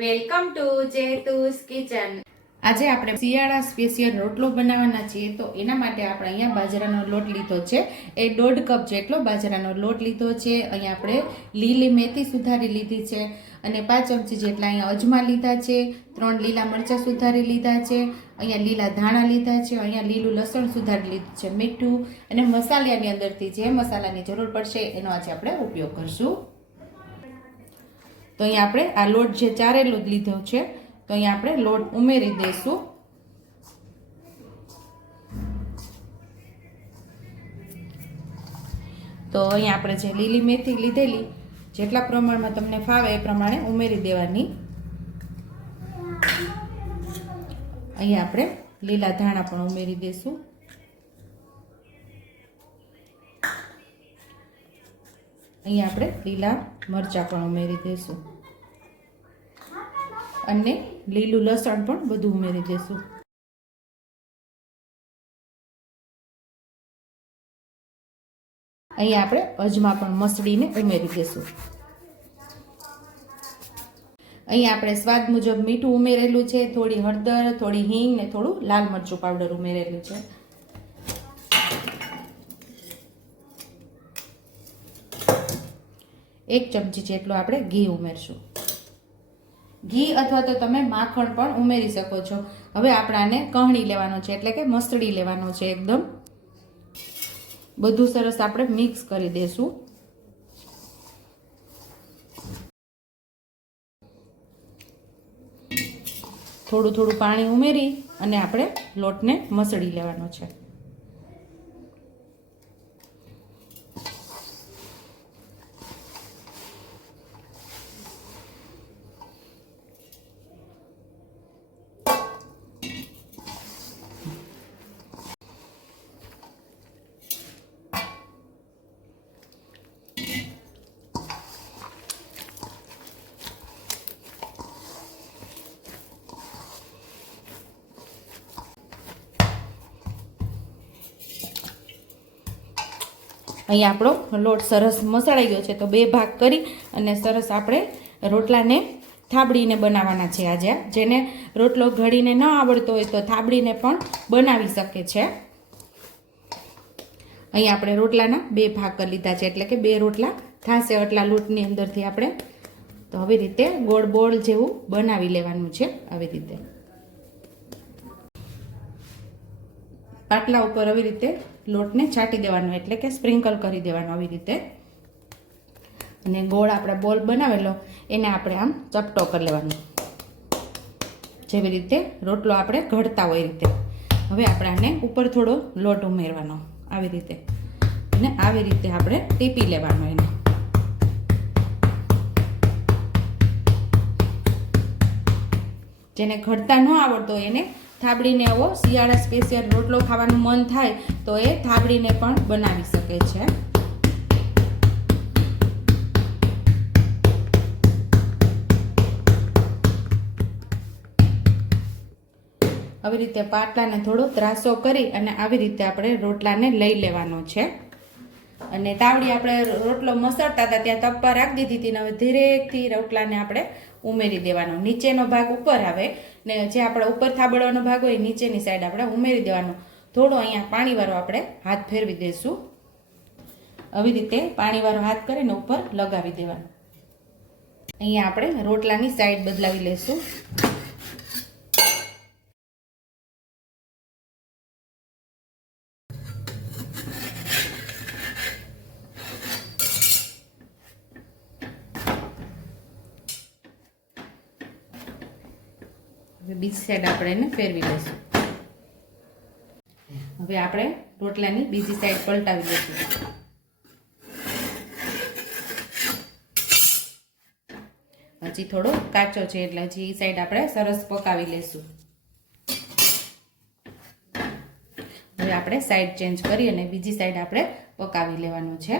Welcome to જેતુસ kitchen. આજે આપણે શિયાળા સ્પેશિયલ રોટલો બનાવવાના છીએ, તો એના માટે આપણે અહીંયા બાજરાનો લોટ લીધો છે। એ 1.5 કપ જેટલો બાજરાનો લોટ લીધો છે। અહીંયા આપણે લીલી મેથી સુધારી લીધી છે અને 5 ચમચી જેટલા અહીંયા અજમા લીધા છે। 3 લીલા મરચાં સુધારી લીધા છે। અહીંયા લીલા ધાણા લીધા છે। અહીંયા લીલું લસણ સુધારી લીધું છે। મીઠું અને મસાલાની અંદરથી જે મસાલાની જરૂર પડશે એનો આજે આપણે ઉપયોગ કરશું। તો અહીંયા આપણે આ લોટ જે ચારેલો લીધો છે, તો અહીંયા આપણે લોટ ઉમેરી દઈશું। તો અહીંયા આપણે જે લીલી મેથી લીધેલી જેટલા પ્રમાણમાં તમને ફાવે એ પ્રમાણે ઉમેરી દેવાની। અહીંયા આપણે લીલા ધાણા પણ ઉમેરી દઈશું। અહીંયા આપણે લીલા મરચાં પણ ઉમેરી દઈશું અને લીલું લસણ પણ બધું ઉમેરી દઈશું। અહીંયા આપણે અજમા પણ મસળીને ઉમેરી દઈશું। અહીંયા આપણે સ્વાદ મુજબ મીઠું ઉમેરેલું છે, થોડી હળદર, થોડી હિંગ ને થોડું લાલ મરચું પાવડર ઉમેરેલું છે। એક ચમચી જેટલું આપણે ઘી ઉમેરશું। ઘી અથવા તો તમે માખણ પણ ઉમેરી શકો છો। હવે આપણે આને કહણી લેવાનો છે, એટલે કે મસળી લેવાનો છે। એકદમ બધું સરસ આપણે મિક્સ કરી દઈશું। થોડું થોડું પાણી ઉમેરી અને આપણે લોટને મસળી લેવાનો છે। અહીંયા આપણો લોટ સરસ મસળાઈ ગયો છે, તો 2 ભાગ કરી અને સરસ આપણે રોટલાને થાબડીને બનાવવાના છે। આજે જેને રોટલો ઘડીને ન આવડતો હોય તો થાબડીને પણ બનાવી શકે છે। અહીંયા આપણે રોટલાના 2 ભાગ કરી લીધા છે, એટલે કે 2 રોટલા થશે આટલા લોટની અંદરથી આપણે। તો આવી રીતે ગોળ બોળ જેવું બનાવી લેવાનું છે। આવી રીતે પાટલા ઉપર આવી રીતે લોટને છાંટી દેવાનો, એટલે કે સ્પ્રિંકલ કરી દેવાનો આવી રીતે। અને ગોળ આપણે બોલ બનાવેલો એને આપણે આમ ચપટો કરી લેવાનો, જેવી રીતે રોટલો આપણે ઘડતા હોય રીતે। હવે આપણે આને ઉપર થોડો લોટ ઉમેરવાનો આવી રીતે, અને આવી રીતે આપણે ટીપી લેવાનો એને। જેને ઘડતા ન આવડતો એને થાબડીને આવો શિયાળા સ્પેશિયલ રોટલો ખાવાનું મન થાય તો એ થાબડીને પણ બનાવી શકે છે। આવી રીતે પાટલાને થોડો ત્રાસો કરી અને આવી રીતે આપણે રોટલાને લઈ લેવાનો છે। અને તાવડી આપણે રોટલો મસળતા હતા ત્યાં તપવા રાખી દીધી હતી, હવે ધીરેથી રોટલાને આપણે ઉમેરી દેવાનો। નીચેનો ભાગ ઉપર આવે ને જે આપણે ઉપર થાબડવાનો ભાગ હોય નીચેની સાઈડ આપણે ઉમેરી દેવાનો। થોડો અહીંયા પાણીવાળો આપણે હાથ ફેરવી દઈશું। આવી રીતે પાણીવાળો હાથ કરીને ઉપર લગાવી દેવાનો। અહીંયા આપણે રોટલાની સાઈડ બદલાવી લઈશું। હવે બીજી સાઈડ આપણે એને ફેરવી લઈશું। હવે આપણે રોટલાની બીજી સાઈડ પલટાવી લઈશું। હજી થોડો કાચો છે એટલે હજી એ સાઈડ આપણે સરસ પકાવી લઈશું। હવે આપણે સાઈડ ચેન્જ કરી અને બીજી સાઈડ આપણે પકાવી લેવાનું છે।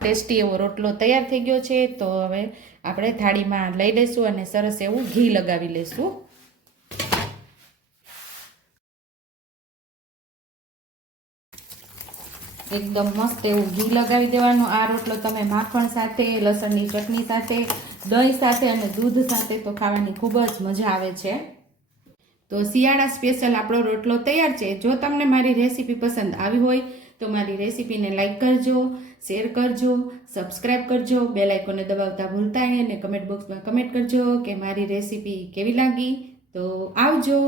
ટેસ્ટી એવો રોટલો તૈયાર થઈ ગયો છે। તો હવે આપણે થાળીમાં લઈ લઈશું અને સરસ એવું ઘી લગાવી લઈશું। એકદમ મસ્ત એવું ઘી લગાવી દેવાનું. આ રોટલો તમે માખણ સાથે, લસણની ચટણી સાથે, દહીં સાથે અને દૂધ સાથે તો ખાવાની ખૂબ જ મજા આવે છે. તો શિયાળા સ્પેશિયલ આપણો રોટલો તૈયાર છે. જો તમને મારી રેસીપી પસંદ આવી હોય તો મારી રેસીપીને લાઈક કરજો, શેર કરજો, સબસ્ક્રાઈબ કરજો, બેલ આઇકોનને દબાવતા ભૂલતા નહીં અને કમેન્ટ બોક્સમાં કમેન્ટ કરજો કે મારી રેસીપી કેવી લાગી. તો આવજો.